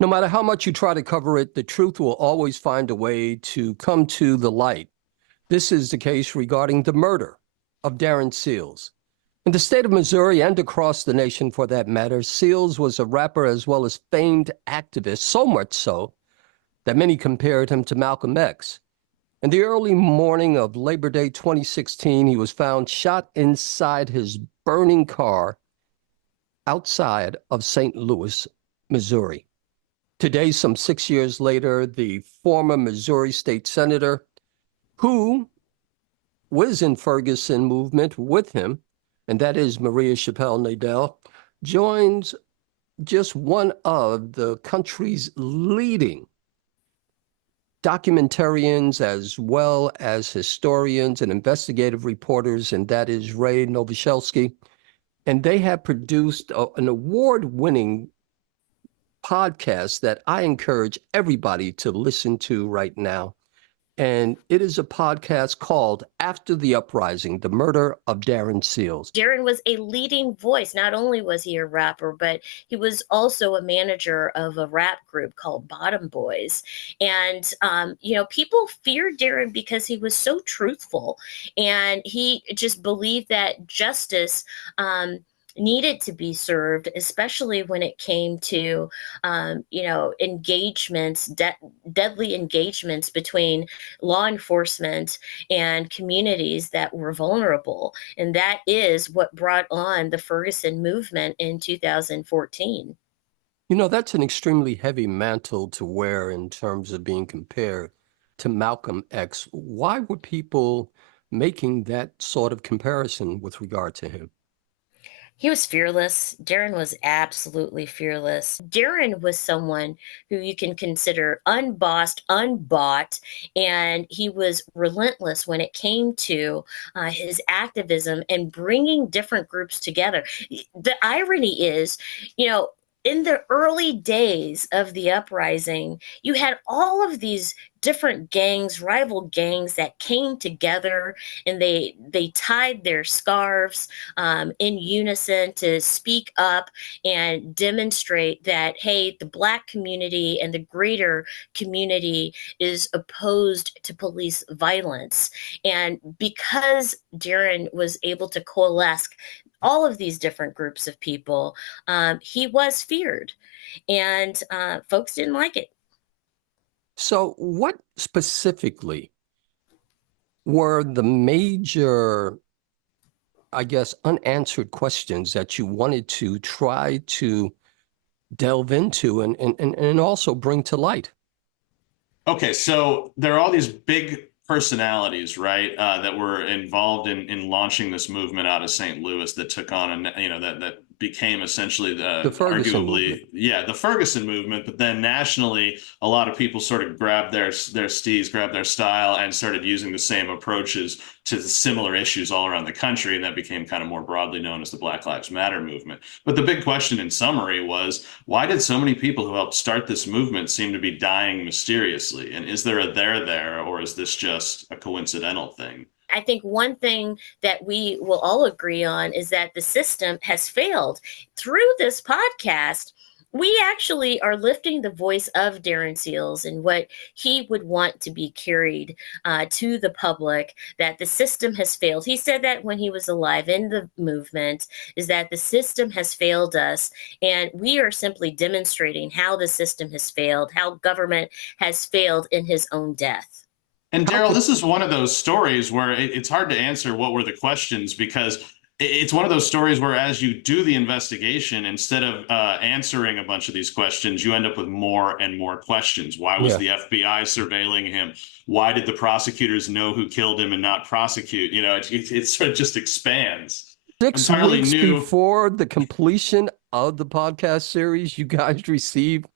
No matter how much you try to cover it, the truth will always find a way to come to the light. This is the case regarding the murder of Darren Seals. In the state of Missouri and across the nation for that matter, Seals was a rapper as well as famed activist, so much so that many compared him to Malcolm X. In the early morning of Labor Day 2016, he was found shot inside his burning car outside of St. Louis, Missouri. Today, some 6 years later, the former Missouri state senator, who was in Ferguson movement with him, and that is Maria Chappelle-Nadal, joins just one of the country's leading documentarians as well as historians and investigative reporters, and that is Ray Nowosielski. And they have produced an award-winning podcast that I encourage everybody to listen to right now. And it is a podcast called After the Uprising, The Murder of Darren Seals. Darren was a leading voice. Not only was he a rapper, but he was also a manager of a rap group called Bottom Boys. And, people feared Darren because he was so truthful. And he just believed that justice needed to be served, especially when it came to, engagements, deadly engagements between law enforcement and communities that were vulnerable. And that is what brought on the Ferguson movement in 2014. You know, that's an extremely heavy mantle to wear in terms of being compared to Malcolm X. Why were people making that sort of comparison with regard to him? He was fearless. Darren was absolutely fearless. Darren was someone who you can consider unbossed, unbought, and he was relentless when it came to his activism and bringing different groups together. The irony is, in the early days of the uprising, you had all of these different gangs, rival gangs that came together, and they tied their scarves in unison to speak up and demonstrate that, hey, the Black community and the greater community is opposed to police violence. And because Darren was able to coalesce all of these different groups of people, he was feared, and folks didn't like it. So what specifically were the major, I guess, unanswered questions that you wanted to try to delve into and also bring to light? Okay, so there are all these big personalities, right, that were involved in launching this movement out of St. Louis that took on, that became essentially The Ferguson movement. the Ferguson movement. But then nationally, a lot of people sort of grabbed their steez, grabbed their style, and started using the same approaches to similar issues all around the country, and that became kind of more broadly known as the Black Lives Matter movement. But the big question in summary was, why did so many people who helped start this movement seem to be dying mysteriously? And is there a there, or is this just a coincidental thing? I think one thing that we will all agree on is that the system has failed. Through this podcast, we actually are lifting the voice of Darren Seals and what he would want to be carried to the public, that the system has failed. He said that when he was alive in the movement, is that the system has failed us. And we are simply demonstrating how the system has failed, how government has failed in his own death. And Daryl, this is one of those stories where it's hard to answer what were the questions, because it's one of those stories where as you do the investigation, instead of answering a bunch of these questions, you end up with more and more questions. Why was the FBI surveilling him? Why did the prosecutors know who killed him and not prosecute? It sort of just expands. 6 weeks before the completion of the podcast series, you guys received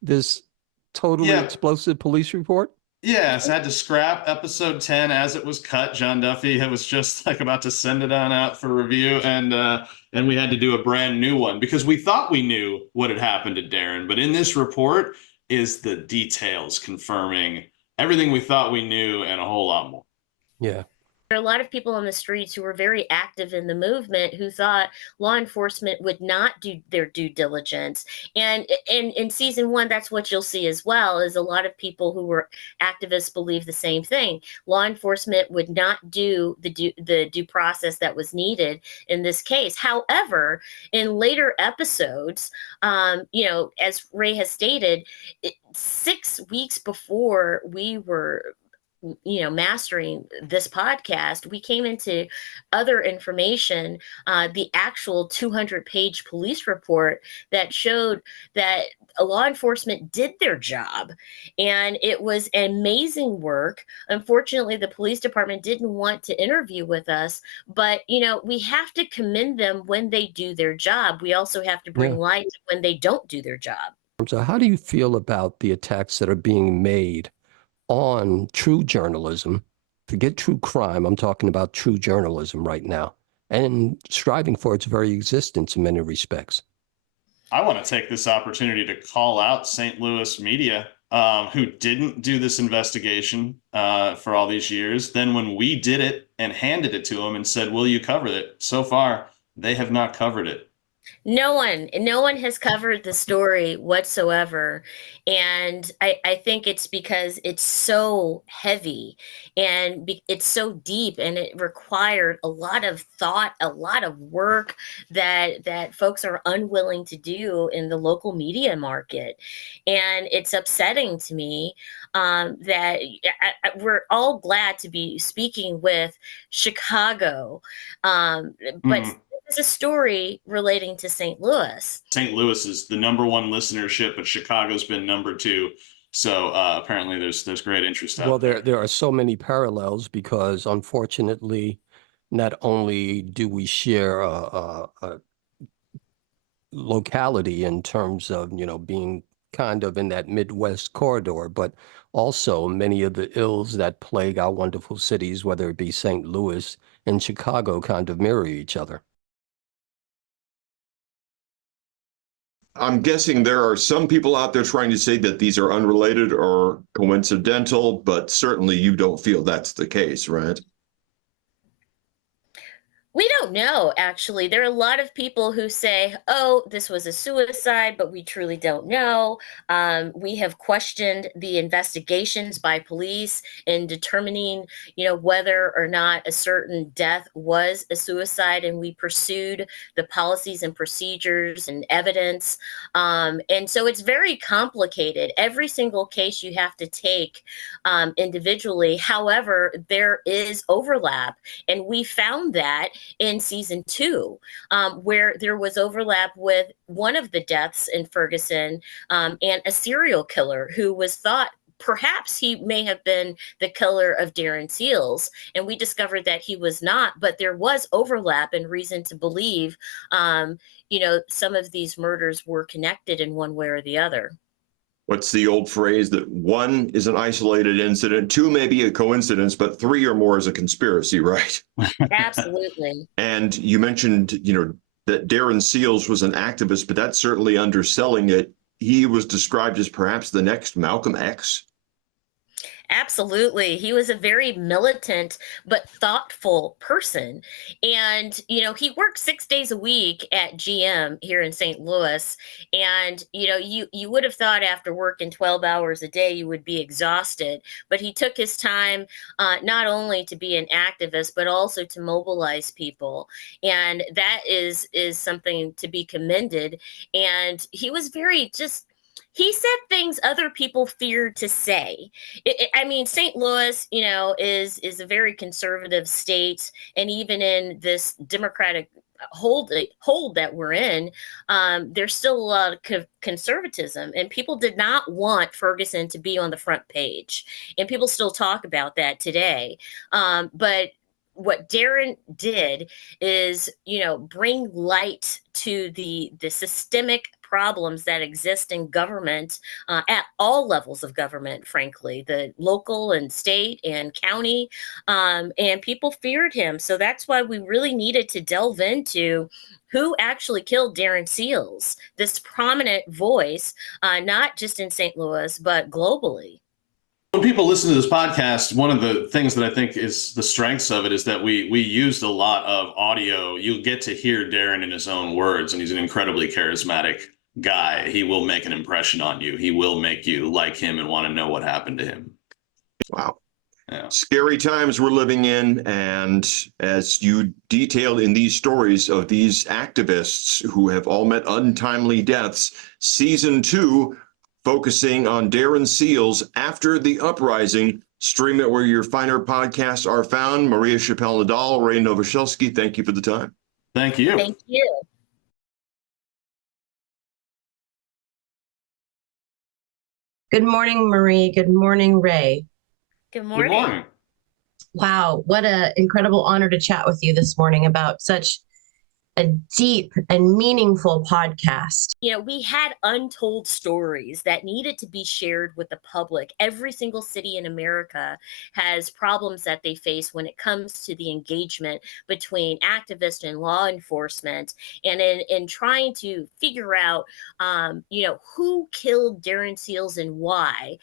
this totally explosive police report? Yes, I had to scrap episode 10 as it was cut. John Duffy was just about to send it on out for review, and we had to do a brand new one because we thought we knew what had happened to Darren. But in this report is the details confirming everything we thought we knew and a whole lot more. Yeah. There are a lot of people on the streets who were very active in the movement who thought law enforcement would not do their due diligence. And in season one, that's what you'll see as well, is a lot of people who were activists believe the same thing. Law enforcement would not do the due process that was needed in this case. However, in later episodes, as Ray has stated, 6 weeks before we were mastering this podcast, we came into other information, the actual 200-page police report that showed that law enforcement did their job, and it was amazing work. Unfortunately, the police department didn't want to interview with us, but we have to commend them when they do their job. We also have to Yeah. bring light when they don't do their job. So how do you feel about the attacks that are being made on true journalism? Forget true crime. I'm talking about true journalism right now, and striving for its very existence in many respects. I want to take this opportunity to call out St. Louis media, who didn't do this investigation for all these years. Then when we did it and handed it to them and said, will you cover it? So far, they have not covered it. No one has covered the story whatsoever. And I think it's because it's so heavy and it's so deep, and it required a lot of thought, a lot of work that folks are unwilling to do in the local media market. And it's upsetting to me that we're all glad to be speaking with Chicago, but Mm. it's a story relating to St. Louis. St. Louis is the #1 listenership, but Chicago's been #2. So apparently there's great interest Well, out there. there are so many parallels because, unfortunately, not only do we share a locality in terms of, being kind of in that Midwest corridor, but also many of the ills that plague our wonderful cities, whether it be St. Louis and Chicago, kind of mirror each other. I'm guessing there are some people out there trying to say that these are unrelated or coincidental, but certainly you don't feel that's the case, right? We don't know, actually. There are a lot of people who say, oh, this was a suicide, but we truly don't know. We have questioned the investigations by police in determining, whether or not a certain death was a suicide, and we pursued the policies and procedures and evidence. And so it's very complicated. Every single case you have to take individually. However, there is overlap, and we found that in season two, where there was overlap with one of the deaths in Ferguson, and a serial killer who was thought perhaps he may have been the killer of Darren Seals. And we discovered that he was not, but there was overlap and reason to believe, some of these murders were connected in one way or the other. What's the old phrase that one is an isolated incident, two may be a coincidence, but three or more is a conspiracy, right? Absolutely. And you mentioned, that Darren Seals was an activist, but that's certainly underselling it. He was described as perhaps the next Malcolm X. Absolutely. He was a very militant but thoughtful person. And, he worked 6 days a week at GM here in St. Louis. And, you would have thought after working 12 hours a day, you would be exhausted. But he took his time not only to be an activist, but also to mobilize people. And that is something to be commended. And he was very just, he said things other people feared to say. I mean, St. Louis, is a very conservative state, and even in this Democratic hold that we're in, there's still a lot of conservatism, and people did not want Ferguson to be on the front page, and people still talk about that today. But what Darren did is, bring light to the systemic problems that exist in government, at all levels of government, frankly, the local and state and county. And people feared him. So that's why we really needed to delve into who actually killed Darren Seals, this prominent voice, not just in St. Louis, but globally. When people listen to this podcast, one of the things that I think is the strengths of it is that we used a lot of audio. You'll get to hear Darren in his own words, and he's an incredibly charismatic guy. He will make an impression on you. He will make you like him and want to know what happened to him. Wow. Yeah. Scary times we're living in. And as you detailed in these stories of these activists who have all met untimely deaths, season 2, focusing on Darren Seals After the Uprising. Stream it where your finer podcasts are found. Maria Chappelle-Nadal, Ray Nowosielski, thank you for the time. Thank you. Thank you. Good morning, Marie. Good morning, Ray. Good morning. Good morning. Wow, what an incredible honor to chat with you this morning about such a deep and meaningful podcast. You know, we had untold stories that needed to be shared with the public. Every single city in America has problems that they face when it comes to the engagement between activists and law enforcement, and in trying to figure out, who killed Darren Seals and why.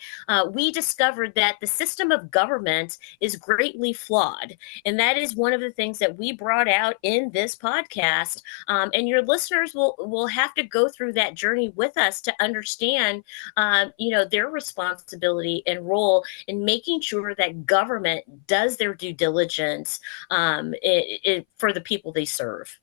We discovered that the system of government is greatly flawed, and that is one of the things that we brought out in this podcast. And your listeners will have to go through that journey with us to understand, their responsibility and role in making sure that government does their due diligence for the people they serve.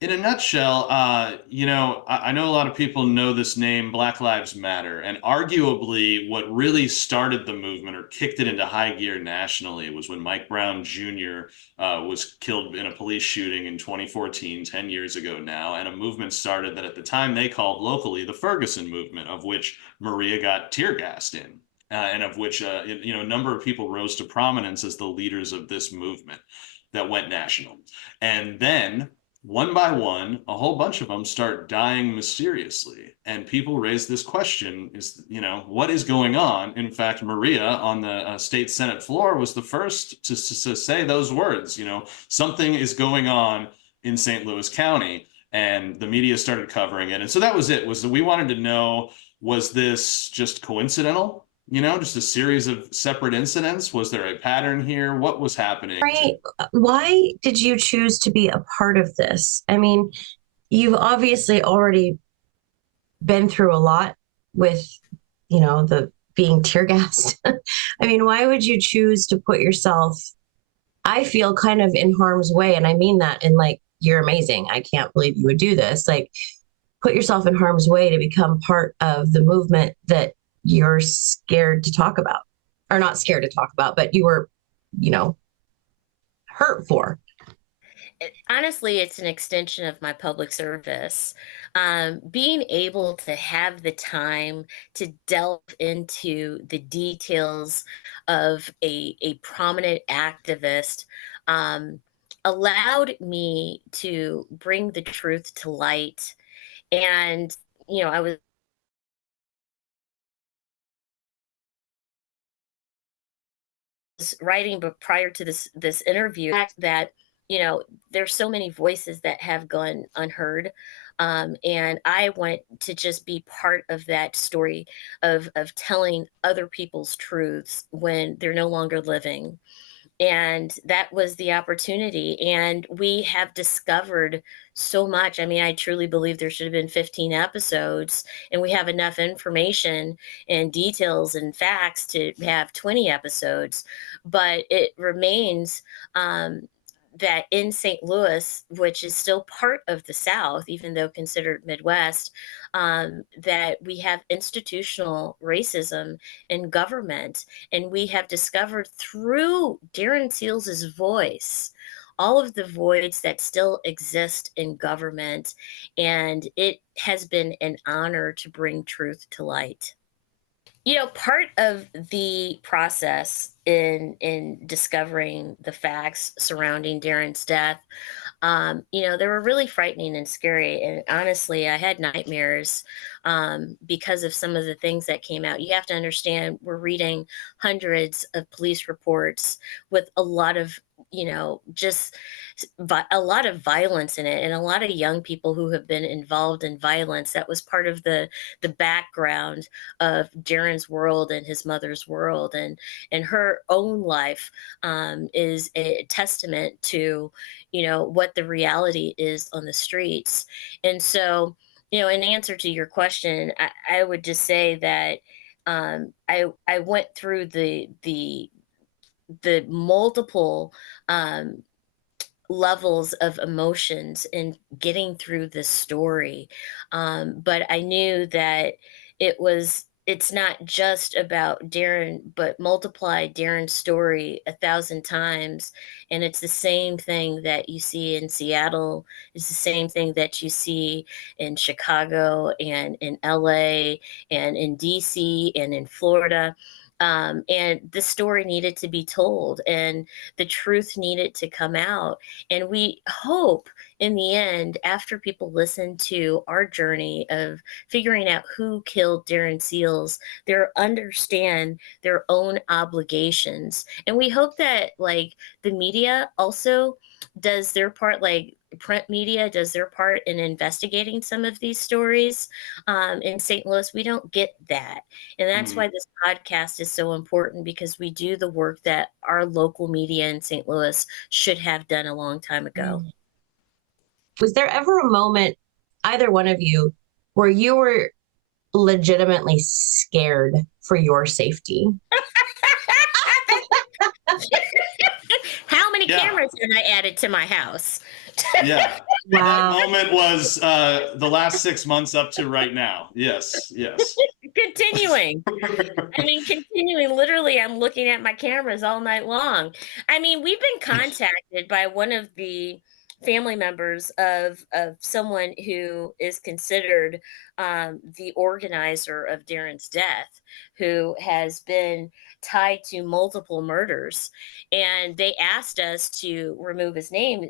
In a nutshell, I know a lot of people know this name, Black Lives Matter, and arguably what really started the movement or kicked it into high gear nationally was when Mike Brown Jr. Was killed in a police shooting in 2014, 10 years ago now, and a movement started that at the time they called locally the Ferguson movement, of which Maria got tear gassed in. And of which, a number of people rose to prominence as the leaders of this movement that went national. And then one by one, a whole bunch of them start dying mysteriously. And people raise this question what is going on? In fact, Maria on the state Senate floor was the first to say those words, something is going on in St. Louis County, and the media started covering it. And so that was it, was that we wanted to know, was this just coincidental? Just a series of separate incidents? Was there a pattern here? What was happening? Right. Why did you choose to be a part of this? I mean, you've obviously already been through a lot with, the being tear gassed. I mean, why would you choose to put yourself, I feel, kind of in harm's way? And I mean that in you're amazing. I can't believe you would do this. Put yourself in harm's way to become part of the movement that you're scared to talk about, or not scared to talk about, but you were, hurt for. Honestly, it's an extension of my public service. Being able to have the time to delve into the details of a prominent activist allowed me to bring the truth to light. And, I was writing, but prior to this interview, that there's so many voices that have gone unheard, and I want to just be part of that story of telling other people's truths when they're no longer living. And that was the opportunity, and we have discovered so much. I mean, I truly believe there should have been 15 episodes, and we have enough information and details and facts to have 20 episodes. But it remains that in St. Louis, which is still part of the South, even though considered Midwest, that we have institutional racism in government. And we have discovered through Darren Seals' voice all of the voids that still exist in government. And it has been an honor to bring truth to light. Part of the process in discovering the facts surrounding Darren's death, they were really frightening and scary. And honestly, I had nightmares because of some of the things that came out. You have to understand, we're reading hundreds of police reports with a lot of just a lot of violence in it, and a lot of young people who have been involved in violence. That was part of the background of Darren's world and his mother's world, and her own life is a testament to what the reality is on the streets. And so, in answer to your question, I would just say that I went through the multiple levels of emotions in getting through this story. But I knew that it's not just about Darren, but multiply Darren's story 1,000 times. And it's the same thing that you see in Seattle. It's the same thing that you see in Chicago and in LA and in DC and in Florida. And the story needed to be told, and the truth needed to come out. And we hope in the end, after people listen to our journey of figuring out who killed Darren Seals, they'll understand their own obligations. And we hope that like the media also does their part, like print media does their part in investigating some of these stories. In St. Louis, we don't get that. And that's why this podcast is so important, because we do the work that our local media in St. Louis should have done a long time ago. Was there ever a moment, either one of you, where you were legitimately scared for your safety? How many cameras have I added to my house? Yeah. Wow. That moment was the last 6 months up to right now. Yes. Continuing. Continuing. Literally, I'm looking at my cameras all night long. We've been contacted by one of the family members of someone who is considered the organizer of Darren's death, who has been tied to multiple murders, and they asked us to remove his name.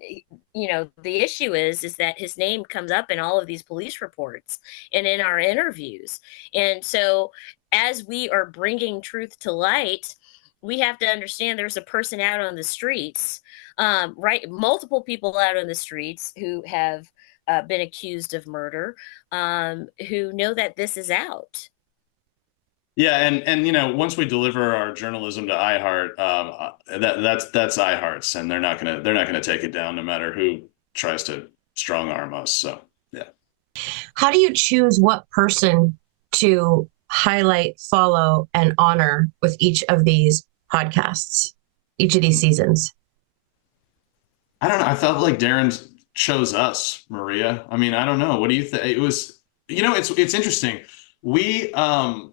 The issue is that his name comes up in all of these police reports and in our interviews. And so as we are bringing truth to light, we have to understand there's a person out on the streets, right? Multiple people out on the streets who have been accused of murder, who know that this is out. Yeah, and once we deliver our journalism to iHeart, that's iHeart's, and they're not gonna take it down no matter who tries to strong arm us. So yeah. How do you choose what person to highlight, follow, and honor with each of these podcasts, each of these seasons? I don't know. I felt like Darren chose us, Maria. I don't know. What do you think? It was, it's interesting. We had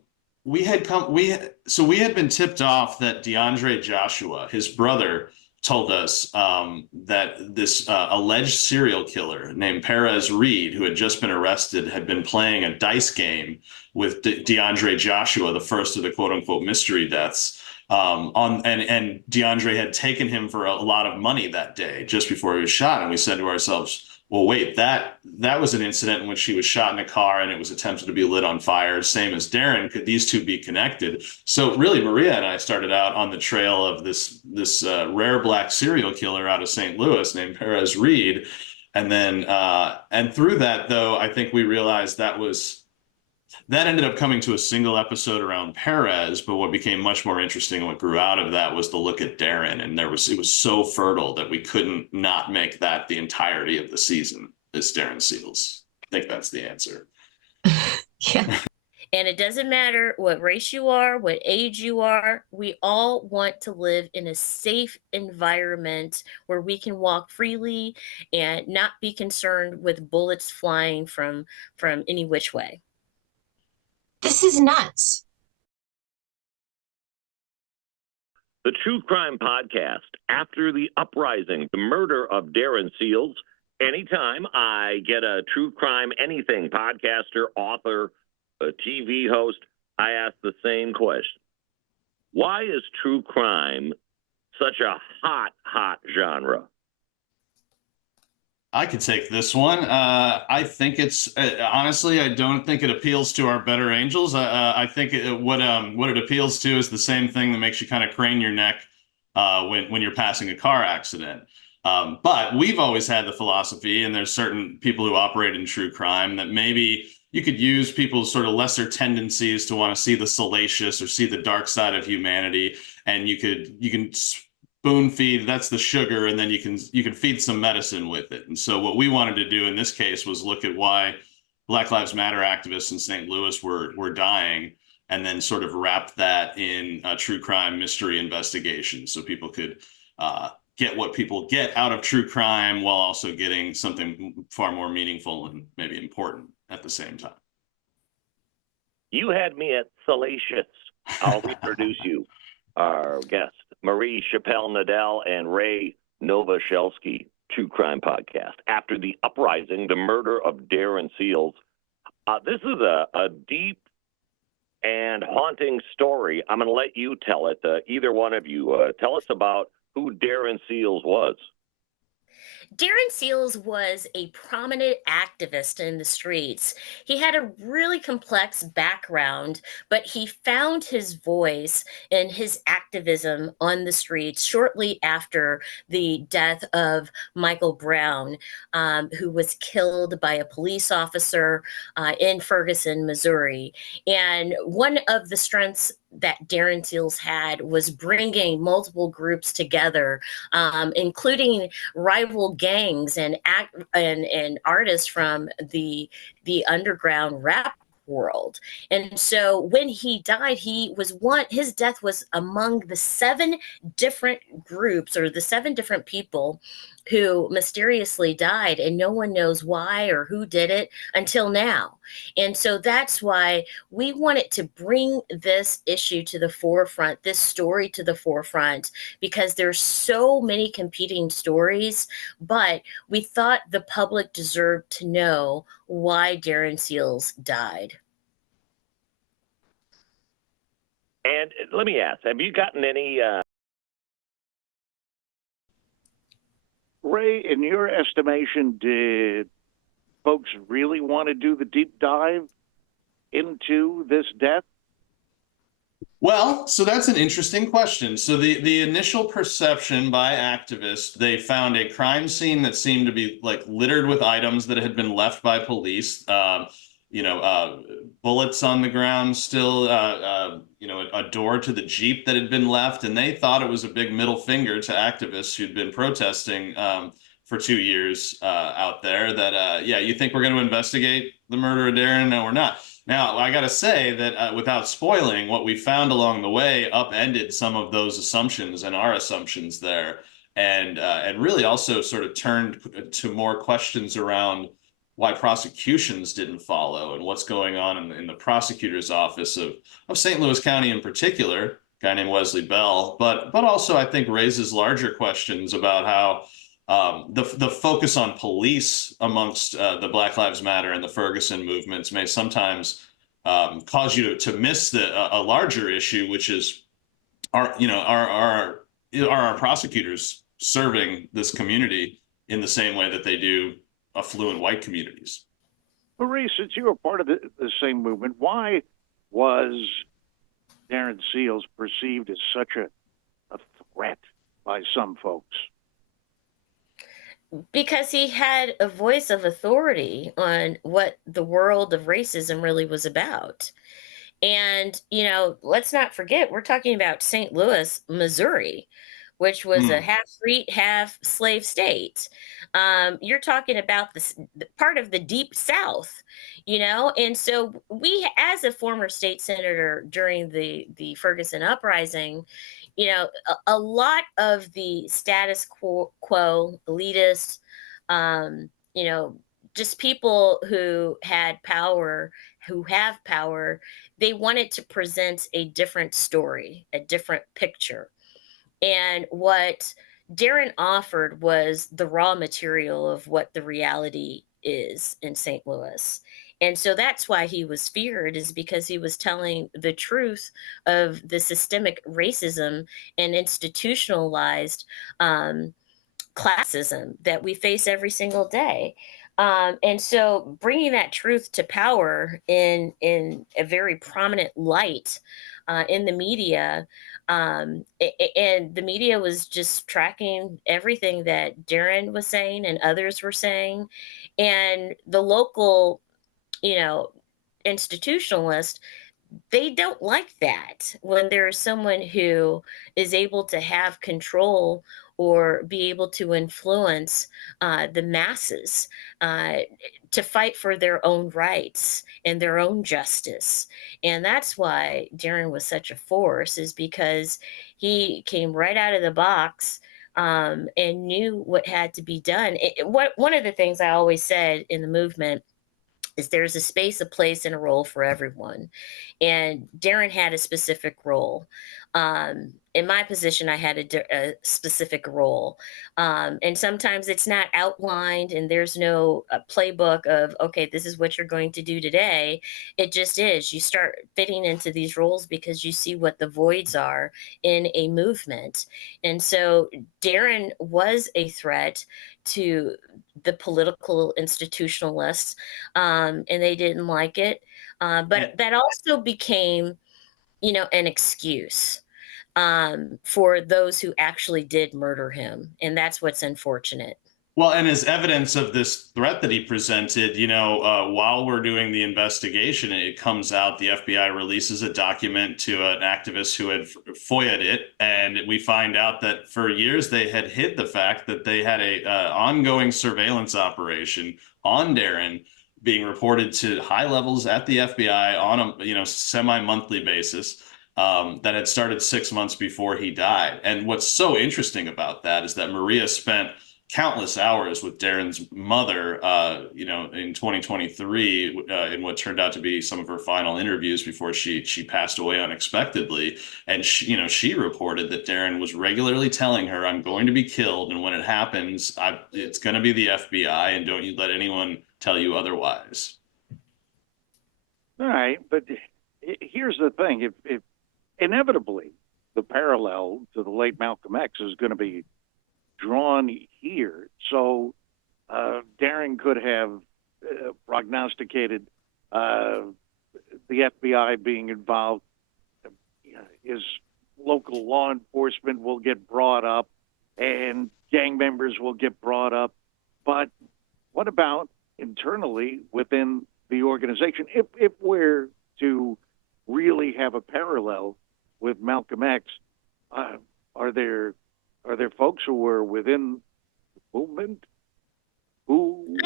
been tipped off that DeAndre Joshua, his brother, told us that this alleged serial killer named Perez Reed, who had just been arrested, had been playing a dice game with DeAndre Joshua, the first of the quote unquote mystery deaths. And DeAndre had taken him for a lot of money that day just before he was shot. And we said to ourselves, well, wait, that was an incident in which he was shot in a car and it was attempted to be lit on fire, same as Darren. Could these two be connected? So really, Maria and I started out on the trail of this rare black serial killer out of St. Louis named Perez Reed. And then, and through that, though, I think we realized that ended up coming to a single episode around Perez, but what became much more interesting and what grew out of that was the look at Darren. And it was so fertile that we couldn't not make that the entirety of the season is Darren Seals. I think that's the answer. Yeah. And it doesn't matter what race you are, what age you are, we all want to live in a safe environment where we can walk freely and not be concerned with bullets flying from any which way. This is nuts. The true crime podcast, After the Uprising, the murder of Darren Seals. Anytime I get a true crime anything podcaster, author, a TV host, I ask the same question. Why is true crime such a hot genre? I could take this one. I think it's honestly, I don't think it appeals to our better angels. I think what it appeals to is the same thing that makes you kind of crane your neck when you're passing a car accident. But we've always had the philosophy, and there's certain people who operate in true crime, that maybe you could use people's sort of lesser tendencies to want to see the salacious or see the dark side of humanity, and you can spoon feed, that's the sugar, and then you can feed some medicine with it. And so what we wanted to do in this case was look at why Black Lives Matter activists in St. Louis were dying, and then sort of wrap that in a true crime mystery investigation, so people could get what people get out of true crime while also getting something far more meaningful and maybe important at the same time. You had me at salacious. I'll introduce you. Our guest, Marie Chappelle-Nadal and Ray Nowosielski, True Crime Podcast. After the Uprising, the murder of Darren Seals. This is a deep and haunting story. I'm going to let you tell it. Either one of you, tell us about who Darren Seals was. Darren Seals was a prominent activist in the streets. He had a really complex background, but he found his voice in his activism on the streets shortly after the death of Michael Brown, who was killed by a police officer in Ferguson, Missouri. And one of the strengths that Darren Seals had was bringing multiple groups together, including rival gangs and artists from the underground rap world. And so when he died, his death was among the 7 different groups, or the 7 different people who mysteriously died, and no one knows why or who did it until now. And so that's why we wanted to bring this issue to the forefront, this story to the forefront, because there's so many competing stories, but we thought the public deserved to know why Darren Seals died. And let me ask, have you gotten any... Ray, in your estimation, did folks really want to do the deep dive into this death? Well, so that's an interesting question. So the initial perception by activists, they found a crime scene that seemed to be like littered with items that had been left by police. Bullets on the ground still, a door to the Jeep that had been left. And they thought it was a big middle finger to activists who'd been protesting for 2 years out there that, you think we're going to investigate the murder of Darren? No, we're not. Now, I got to say that without spoiling, what we found along the way upended some of those assumptions and our assumptions there, and really also sort of turned to more questions around why prosecutions didn't follow and what's going on in the prosecutor's office of St. Louis County in particular, a guy named Wesley Bell, but also I think raises larger questions about how the focus on police amongst the Black Lives Matter and the Ferguson movements may sometimes cause you to miss a larger issue, which is are our prosecutors serving this community in the same way that they do affluent white communities? Marie, since you were part of the same movement, why was Darren Seals perceived as such a threat by some folks? Because he had a voice of authority on what the world of racism really was about. And, let's not forget, we're talking about St. Louis, Missouri, which was a half free, half slave state. You're talking about the part of the Deep South, and so we, as a former state senator during the Ferguson uprising, a lot of the status quo elitists, just people who had power, who have power, they wanted to present a different story, a different picture. And what Darren offered was the raw material of what the reality is in St. Louis. And so that's why he was feared, is because he was telling the truth of the systemic racism and institutionalized classism that we face every single day. And so bringing that truth to power in a very prominent light in the media, and the media was just tracking everything that Darren was saying and others were saying, and the local, you know, institutionalist, they don't like that when there's someone who is able to have control or be able to influence the masses uh, to fight for their own rights and their own justice. And that's why Darren was such a force, is because he came right out of the box and knew what had to be done. One of the things I always said in the movement is there's a space, a place, and a role for everyone. And Darren had a specific role. In my position, I had a specific role. And sometimes it's not outlined and there's no playbook of, okay, this is what you're going to do today. It just is. You start fitting into these roles because you see what the voids are in a movement. And so Darren was a threat to the political institutionalists, and they didn't like it. But that also became, an excuse for those who actually did murder him, and that's what's unfortunate. Well, and as evidence of this threat that he presented, while we're doing the investigation, it comes out the FBI releases a document to an activist who had FOIA'd it, and we find out that for years they had hid the fact that they had a ongoing surveillance operation on Darren, being reported to high levels at the FBI on a semi-monthly basis. That had started 6 months before he died. And what's so interesting about that is that Maria spent countless hours with Darren's mother, in 2023, in what turned out to be some of her final interviews before she passed away unexpectedly. And she reported that Darren was regularly telling her, "I'm going to be killed, and when it happens, it's going to be the FBI, and don't you let anyone tell you otherwise." All right, but here's the thing: if inevitably the parallel to the late Malcolm X is going to be drawn here. So Darren could have prognosticated the FBI being involved. His local law enforcement will get brought up and gang members will get brought up. But what about internally within the organization? If we're to really have a parallel with Malcolm X, are there folks who were within the movement who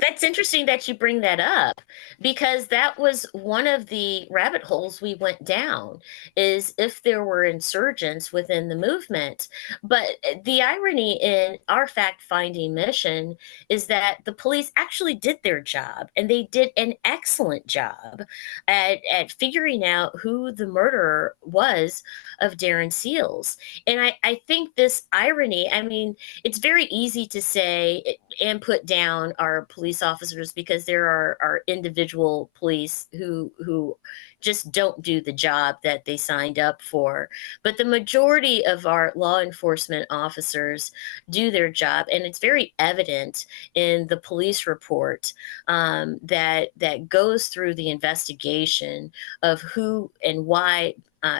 That's interesting that you bring that up, because that was one of the rabbit holes we went down, is if there were insurgents within the movement. But the irony in our fact finding mission is that the police actually did their job, and they did an excellent job at figuring out who the murderer was of Darren Seals. And I think this irony, I mean, it's very easy to say and put down our police officers because there are individual police who just don't do the job that they signed up for. But the majority of our law enforcement officers do their job, and it's very evident in the police report that goes through the investigation of who and why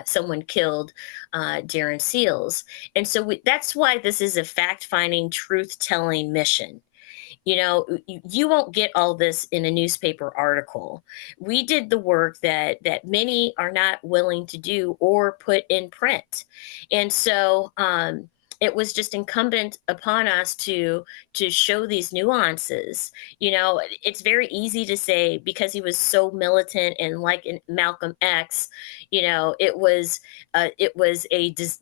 someone killed Darren Seals. And so that's why this is a fact-finding, truth-telling mission. You won't get all this in a newspaper article. We did the work that many are not willing to do or put in print. And so it was just incumbent upon us to show these nuances. It's very easy to say, because he was so militant and like in Malcolm X, it was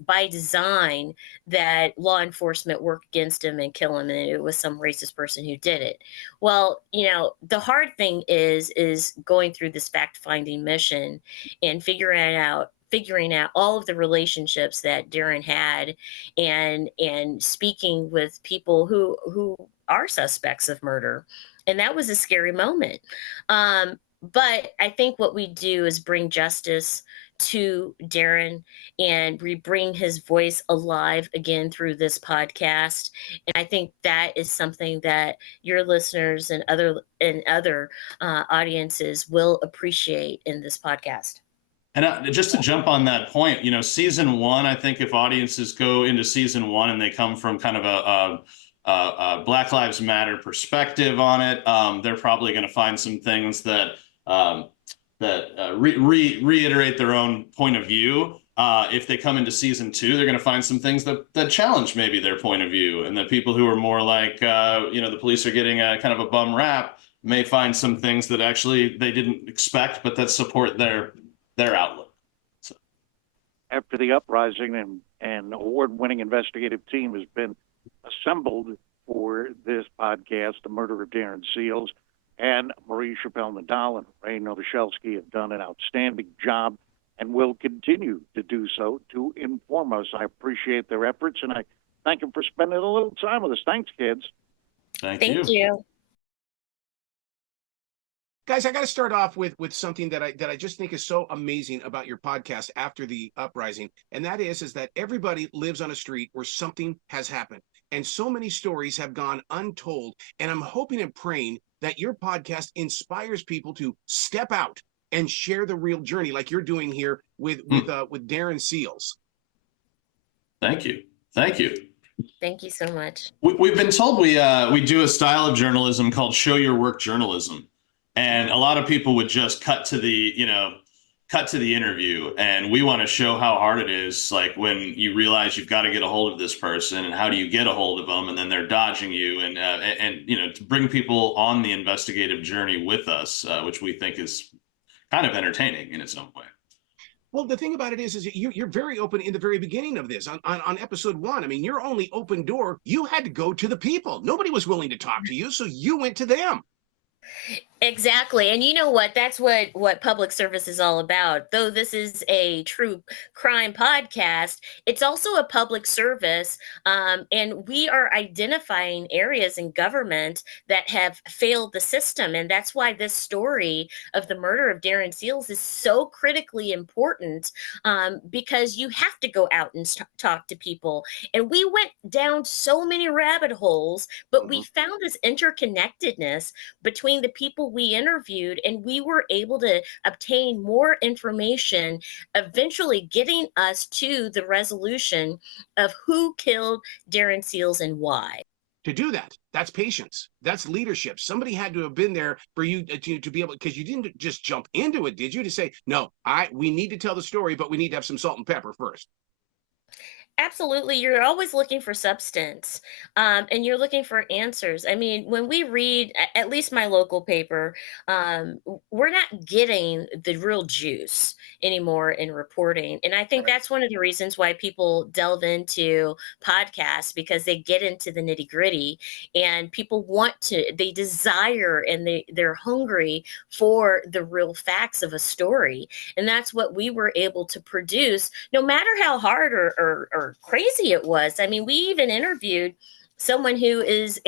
by design that law enforcement work against him and kill him, and it was some racist person who did it. Well, the hard thing is going through this fact-finding mission and figuring out all of the relationships that Darren had, and speaking with people who are suspects of murder. And that was a scary moment. But I think what we do is bring justice to Darren, and we bring his voice alive again through this podcast. And I think that is something that your listeners and other audiences will appreciate in this podcast. And just to jump on that point, season one, I think if audiences go into season one and they come from kind of a Black Lives Matter perspective on it, they're probably going to find some things that reiterate their own point of view. If they come into season two, they're going to find some things that challenge maybe their point of view, and the people who are more like, the police are getting a kind of a bum rap may find some things that actually they didn't expect, but that support their outlook. So. After the Uprising, and award-winning investigative team has been assembled for this podcast, The Murder of Darren Seals, and Marie Chappelle-Nadal and Ray Nowosielski have done an outstanding job and will continue to do so to inform us. I appreciate their efforts, and I thank them for spending a little time with us. Thanks, kids. Thank you. Guys, I got to start off with something that I just think is so amazing about your podcast, After the Uprising, and that is that everybody lives on a street where something has happened, and so many stories have gone untold. And I'm hoping and praying that your podcast inspires people to step out and share the real journey, like you're doing here with Darren Seals. Thank you. Thank you. Thank you so much. We've been told we do a style of journalism called show your work journalism. And a lot of people would just cut to the interview, and we want to show how hard it is. Like when you realize you've got to get a hold of this person, and how do you get a hold of them, and then they're dodging you, and to bring people on the investigative journey with us, which we think is kind of entertaining in its own way. Well, the thing about it is you're very open in the very beginning of this. On episode 1, I mean, your only open door, you had to go to the people. Nobody was willing to talk to you, so you went to them. Exactly. And you know what? That's what public service is all about. Though this is a true crime podcast, it's also a public service. And we are identifying areas in government that have failed the system. And that's why this story of the murder of Darren Seals is so critically important, because you have to go out and talk to people. And we went down so many rabbit holes, but we found this interconnectedness between the people we interviewed, and we were able to obtain more information, eventually getting us to the resolution of who killed Darren Seals and why. To do that, that's patience. That's leadership. Somebody had to have been there for you to be able, because you didn't just jump into it, did you? To say, no, we need to tell the story, but we need to have some salt and pepper first. Absolutely. You're always looking for substance, and you're looking for answers. I mean, when we read, at least my local paper, we're not getting the real juice anymore in reporting. And I think that's one of the reasons why people delve into podcasts, because they get into the nitty gritty, and people they desire, and they're hungry for the real facts of a story. And that's what we were able to produce, no matter how hard or crazy it was. I mean, we even interviewed someone who is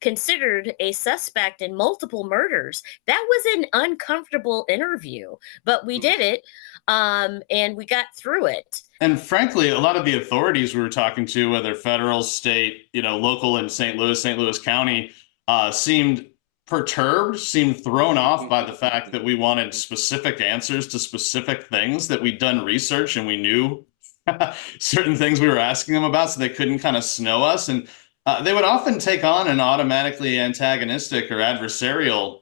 considered a suspect in multiple murders. That was an uncomfortable interview, but we did it, and we got through it. And frankly, a lot of the authorities we were talking to, whether federal, state, local in St. Louis County, seemed perturbed, seemed thrown off by the fact that we wanted specific answers to specific things, that we'd done research and we knew certain things we were asking them about, so they couldn't kind of snow us. And they would often take on an automatically antagonistic or adversarial,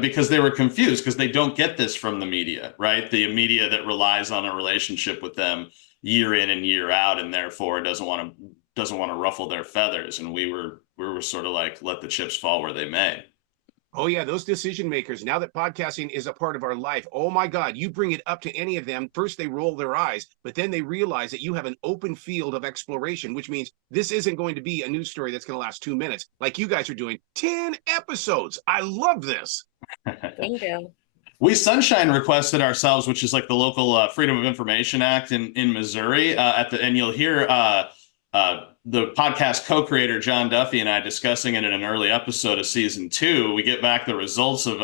because they were confused, because they don't get this from the media, right? The media that relies on a relationship with them year in and year out, and therefore doesn't want to ruffle their feathers. And we were sort of like, let the chips fall where they may. Oh yeah, those decision makers, now that podcasting is a part of our life, oh my God, you bring it up to any of them, first they roll their eyes, but then they realize that you have an open field of exploration, which means this isn't going to be a news story that's going to last 2 minutes, like you guys are doing 10 episodes. I love this. Bingo. We sunshine requested ourselves, which is like the local Freedom of Information Act in Missouri, and you'll hear the podcast co-creator John Duffy and I discussing it in an early episode of season 2. We get back the results of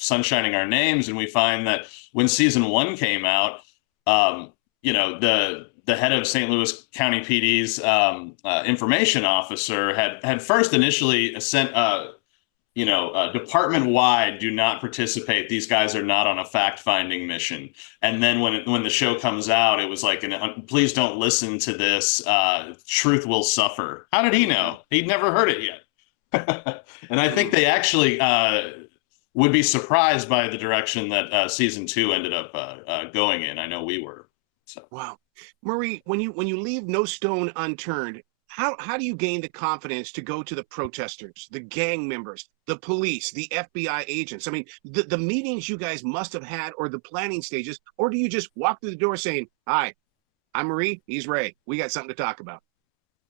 sunshining our names, and we find that when season 1 came out, the head of St. Louis County PD's information officer had first initially sent department-wide, do not participate. These guys are not on a fact-finding mission. And then when the show comes out, it was like, please don't listen to this. Truth will suffer. How did he know? He'd never heard it yet. And I think they actually would be surprised by the direction that season 2 ended up going in. I know we were. So. Wow. Marie, when you leave no stone unturned, how do you gain the confidence to go to the protesters, the gang members, the police, the FBI agents? I mean, the meetings you guys must have had, or the planning stages, or do you just walk through the door saying, "Hi, I'm Marie, he's Ray. We got something to talk about"?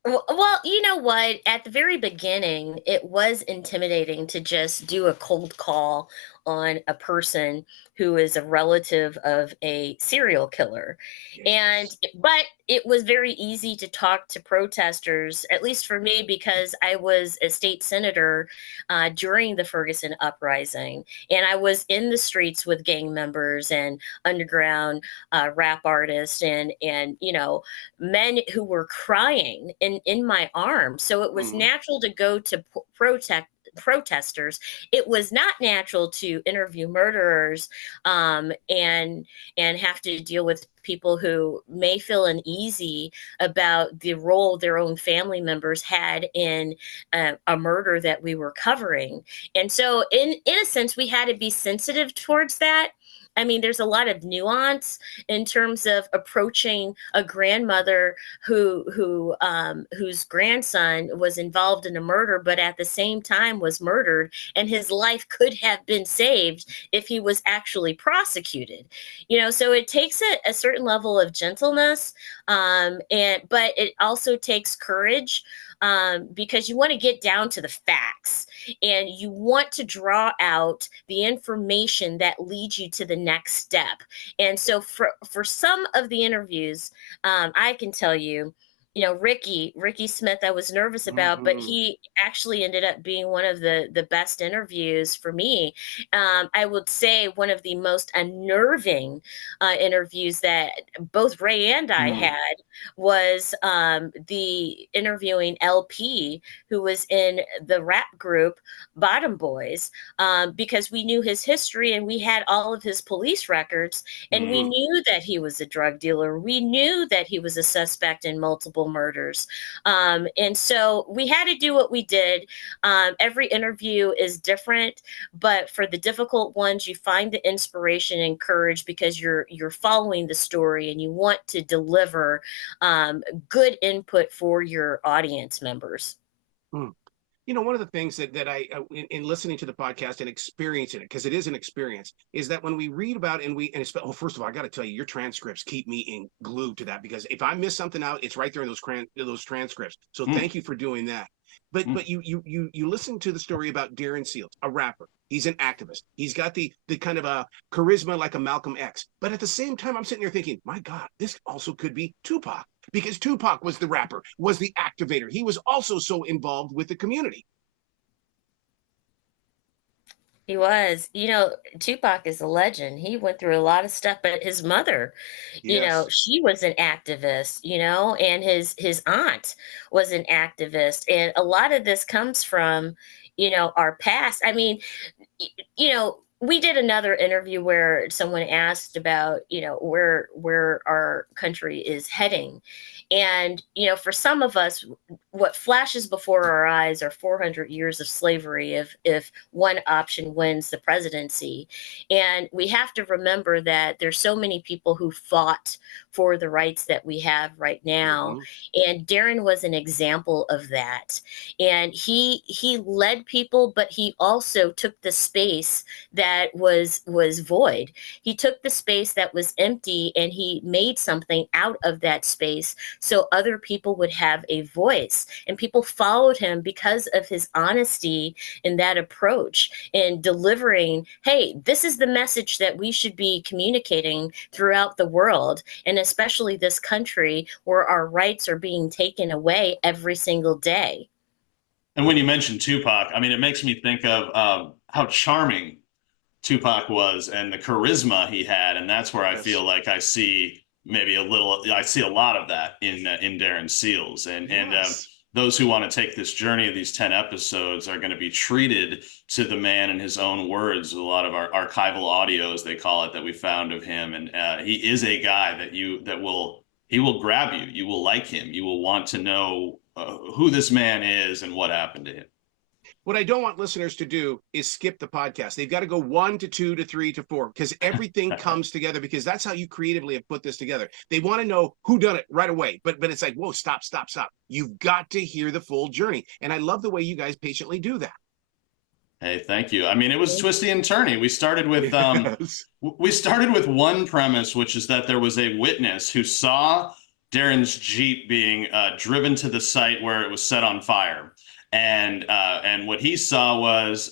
Well, you know what? At the very beginning, it was intimidating to just do a cold call on a person who is a relative of a serial killer. But it was very easy to talk to protesters, at least for me, because I was a state senator during the Ferguson uprising, and I was in the streets with gang members and underground rap artists, and men who were crying in my arms. So it was natural to go to protesters. It was not natural to interview murderers and have to deal with people who may feel uneasy about the role their own family members had in a murder that we were covering. And so in a sense, we had to be sensitive towards that. I mean, there's a lot of nuance in terms of approaching a grandmother whose grandson was involved in a murder, but at the same time was murdered, and his life could have been saved if he was actually prosecuted. So it takes a certain level of gentleness, but it also takes courage, because you want to get down to the facts, and you want to draw out the information that leads you to the next step. And so for some of the interviews, I can tell you, Ricky Smith, I was nervous about, but he actually ended up being one of the best interviews for me. I would say one of the most unnerving interviews that both Ray and I had was the interviewing LP, who was in the rap group Bottom Boys, because we knew his history and we had all of his police records, and we knew that he was a drug dealer. We knew that he was a suspect in multiple murders. And so we had to do what we did. Every interview is different, but for the difficult ones, you find the inspiration and courage because you're following the story and you want to deliver good input for your audience members. One of the things that I, in listening to the podcast and experiencing it, because it is an experience, is that when we read about first of all, I got to tell you, your transcripts keep me glued to that, because if I miss something out, it's right there in those transcripts. So thank you for doing that. But you listen to the story about Darren Seals, a rapper. He's an activist. He's got the kind of a charisma like a Malcolm X. But at the same time, I'm sitting there thinking, my God, this also could be Tupac, because Tupac was the rapper, was the activator. He was also so involved with the community. He was. Tupac is a legend. He went through a lot of stuff, but his mother, she was an activist, and his aunt was an activist. And a lot of this comes from, our past. I mean, we did another interview where someone asked about, where our country is heading. And, for some of us, what flashes before our eyes are 400 years of slavery if one option wins the presidency. And we have to remember that there's so many people who fought for the rights that we have right now. And Darren was an example of that. And he led people, but he also took the space that was void. He took the space that was empty and he made something out of that space so other people would have a voice. And people followed him because of his honesty in that approach in delivering, hey, this is the message that we should be communicating throughout the world, and especially this country where our rights are being taken away every single day. And when you mention Tupac, I mean, it makes me think of how charming Tupac was and the charisma he had. And that's where I feel like I see a lot of that in Darren Seals. And those who want to take this journey of these 10 episodes are going to be treated to the man in his own words. A lot of our archival audios, they call it, that we found of him. And he is a guy that will grab you. You will like him. You will want to know who this man is and what happened to him. What I don't want listeners to do is skip the podcast. They've got to go 1 to 2 to 3 to 4 because everything comes together, because that's how you creatively have put this together. They want to know who done it right away, but it's like, whoa, stop. You've got to hear the full journey. And I love the way you guys patiently do that. Hey, thank you. I mean, it was twisty and turny. We started with one premise, which is that there was a witness who saw Darren's Jeep being driven to the site where it was set on fire. And what he saw was,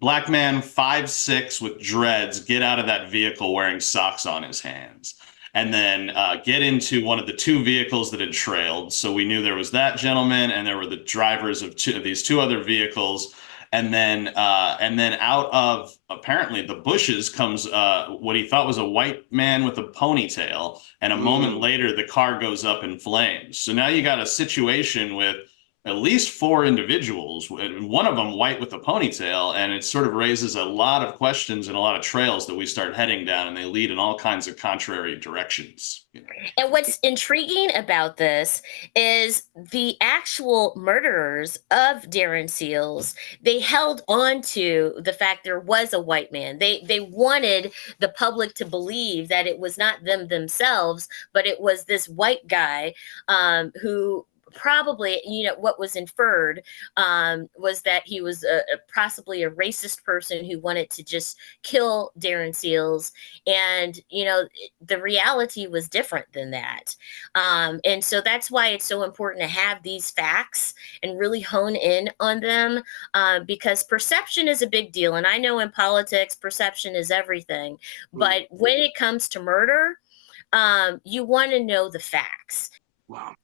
black man 5'6" with dreads get out of that vehicle wearing socks on his hands, and then get into one of the 2 vehicles that had trailed. So we knew there was that gentleman, and there were the drivers of these 2 other vehicles. And then out of apparently the bushes comes what he thought was a white man with a ponytail. And a moment later, the car goes up in flames. So now you got a situation with at least 4 individuals, one of them white with a ponytail, and it sort of raises a lot of questions and a lot of trails that we start heading down, and they lead in all kinds of contrary directions. And what's intriguing about this is the actual murderers of Darren Seals, they held on to the fact there was a white man. They wanted the public to believe that it was not them themselves, but it was this white guy who probably, what was inferred was that he was possibly a racist person who wanted to just kill Darren Seals. And, the reality was different than that. And so that's why it's so important to have these facts and really hone in on them, because perception is a big deal. And I know in politics, perception is everything. But when it comes to murder, you want to know the facts. Wow.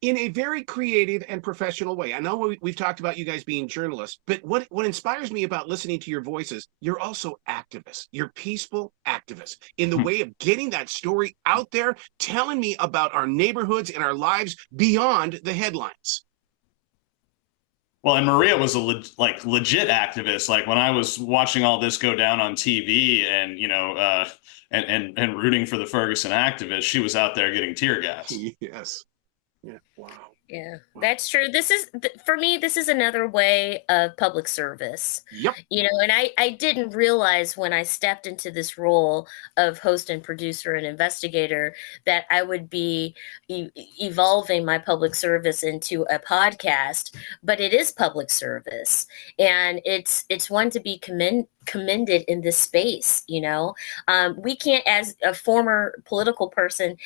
In a very creative and professional way. I know we've talked about you guys being journalists, but what inspires me about listening to your voices, you're also activists. You're peaceful activists in the way of getting that story out there, telling me about our neighborhoods and our lives beyond the headlines. Well, and Maria was a legit activist. Like when I was watching all this go down on TV and, and rooting for the Ferguson activists, she was out there getting tear gas. Yes. Yeah. Wow. Yeah, that's true. This is, for me, this is another way of public service. Yep. And I didn't realize when I stepped into this role of host and producer and investigator that I would be evolving my public service into a podcast, but it is public service. And it's one to be commended in this space. We can't, as a former political person,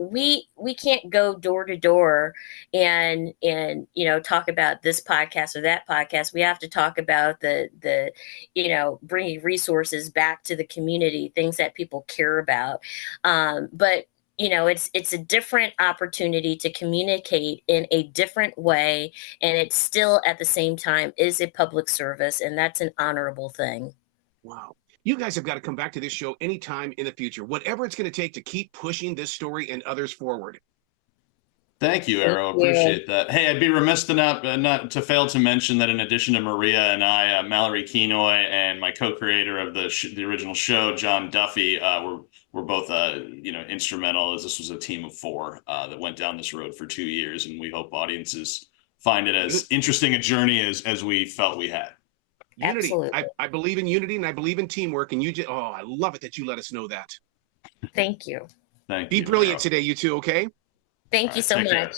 we can't go door to door and talk about this podcast or that podcast. We have to talk about the bringing resources back to the community, things that people care about. But it's a different opportunity to communicate in a different way, and it still at the same time is a public service, and that's an honorable thing. Wow. You guys have got to come back to this show anytime in the future, whatever it's going to take to keep pushing this story and others forward. Thank you, Arrow. Appreciate that. Hey, I'd be remiss to not to fail to mention that in addition to Maria and I, Mallory Kenoy and my co-creator of the original show, John Duffy, were both instrumental, as this was a team of 4 that went down this road for 2 years, and we hope audiences find it as interesting a journey as we felt we had. Unity. Absolutely. I believe in unity and I believe in teamwork, and I love it that you let us know that. Thank you. Thank Be you. brilliant today, you two, okay? Thank you so Take care. much.